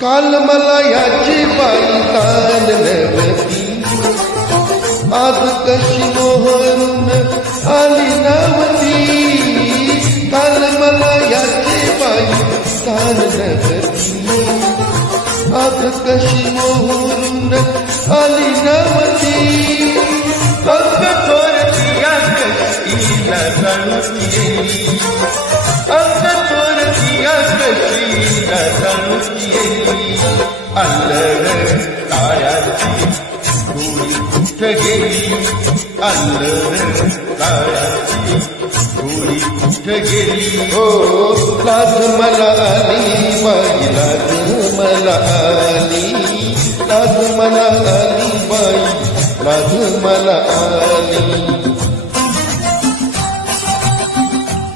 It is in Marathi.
काल मला याची बाई तान नव्हती, आज कशी मोहरून आली नव्हती. काल मला याची बाई तान नव्हती, आज कशी मोहरून आली नव्हती. अंग थोरतिया कशीला जाणून अंग थोरतिया कशीला जाणून अल्लर काळाची गोळी कुठं गेली, अल्लर काळाची गोळी कुठं गेली. हो लाज मला आली बाई, लाज मला आली, लाज मला आली बाई, लाज मला आली.